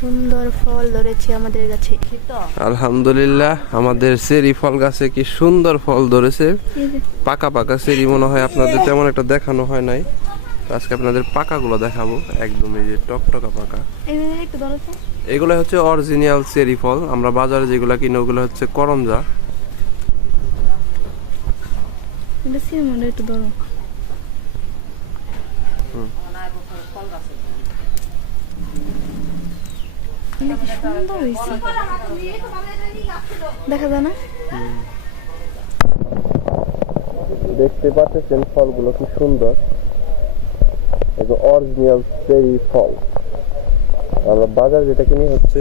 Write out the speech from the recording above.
সুন্দর ফল ধরেছে আমাদের গাছে। আলহামদুলিল্লাহ, আমাদের চেরি ফল গাছে কি সুন্দর ফল ধরেছে। পাকা পাকা চেরি মনে হয় আপনাদের তেমন একটা দেখানো হয় নাই, তো আজকে আপনাদের পাকাগুলো দেখাবো। একদম এই যে টকটকা পাকা, একটু ধরো তো। এগুলো হচ্ছে অরিজিনাল চেরি ফল। আমরা বাজারে যেগুলো কিনি ওগুলো হচ্ছে করমজা। একটু ধরো। সুন্দর হয়েছে, দেখা যায় না? দেখতে পাচ্ছেন ফলগুলো কি সুন্দর, অরিজিনাল চেরি ফল। আমরা বাজার যেটা কিনি হচ্ছে